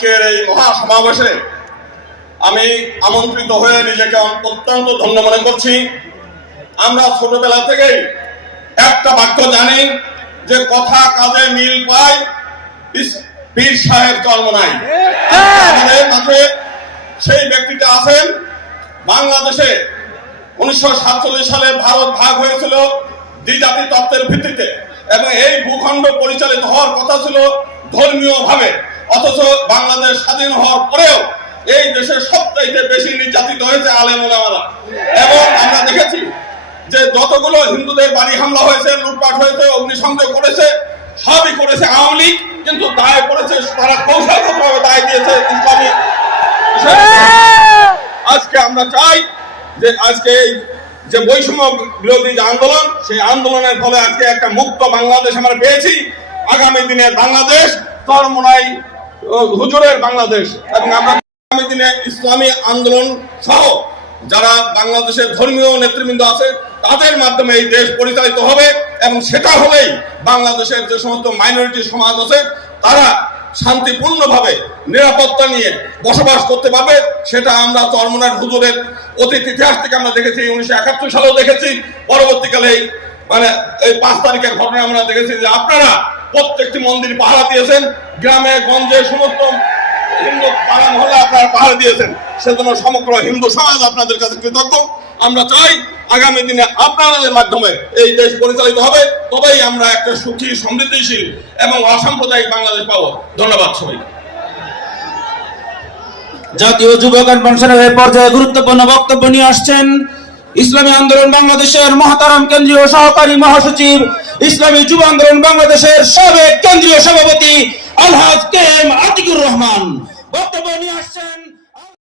আজকের এই মহা সমাবেশে আমি আমন্ত্রিত হয়ে নিজেকে অত্যন্ত ধন্য মনে করছি। আমরা ছোটবেলা থেকেই একটা বাক্য জানি যে কথা কাজে মিল পায় পীর সাহেব নাই। সেই ব্যক্তিটা আছেন। বাংলাদেশে উনিশশো সাতচল্লিশ সালে ভারত ভাগ হয়েছিল তত্ত্বের ভিত্তিতে এবং এই ভূখণ্ড পরিচালিত হওয়ার কথা ছিল ধর্মীয় ভাবে অথচ বাংলাদেশ স্বাধীন হওয়ার পরেও এই দেশের সবচাইতে বেশি নির্যাতিত হয়েছে আলেম ওলামারা এবং আমরা দেখেছি যে যতগুলো হিন্দুদের বাড়ি হামলা হয়েছে, লুটপাট হয়েছে, অগ্নিসংযোগ করেছে, সবই করেছে আওয়ামী লীগ, কিন্তু দায় করেছে তারা কৌশলগতভাবে দায় দিয়েছে ইসলামী আজকে আমরা চাই যে আজকে এই যে বৈষম্য বিরোধী যে আন্দোলন, সেই আন্দোলনের ফলে আজকে একটা মুক্ত বাংলাদেশ আমরা পেয়েছি। আগামী দিনে বাংলাদেশ চরমোনাই হুজুরের বাংলাদেশ এবং আমরা আগামী দিনে ইসলামী আন্দোলন সহ যারা বাংলাদেশের ধর্মীয় নেতৃবৃন্দ আছে, তাদের মাধ্যমে এই দেশ পরিচালিত হবে এবং সেটা হলেই বাংলাদেশের যে সমস্ত মাইনরিটি সমাজ আছে, তারা শান্তিপূর্ণভাবে নিরাপত্তা নিয়ে বসবাস করতে পারবে। সেটা আমরা চরমনার হুজুরের অতীত ইতিহাস থেকে আমরা দেখেছি, উনিশশো একাত্তর সালেও দেখেছি। পরবর্তীকালে মানে এই পাঁচ তারিখের ঘটনা আমরা দেখেছি যে আপনারা প্রত্যেকটি মন্দির পাহারা দিয়েছেন, গ্রামে, গঞ্জে, সমস্ত হিন্দু পাড়া মহলে আপনারা পাহারা দিয়েছেন। সেজন্য সমগ্র হিন্দু সমাজ আপনাদের কাছে কৃতজ্ঞ। আমরা চাই আগামী দিনে আপনাদের মাধ্যমে এই দেশ পরিচালিত হবে। তবেই আমরা একটা সুখী, সমৃদ্ধিশীল এবং অসাম্প্রদায়িক বাংলাদেশ পাবো। ধন্যবাদ সবাই জাতীয় যুব কনভেনশনের পর্যায়ে গুরুত্বপূর্ণ বক্তব্য নিয়ে আসছেন ইসলামী আন্দোলন বাংলাদেশের মহাতারাম কেন্দ্রীয় সহকারী মহাসচিব, ইসলামী যুব আন্দোলন বাংলাদেশের সাবেক কেন্দ্রীয় সভাপতি আলহাজ কেম আতিকুর রহমান। বক্তব্য নিয়ে আসছেন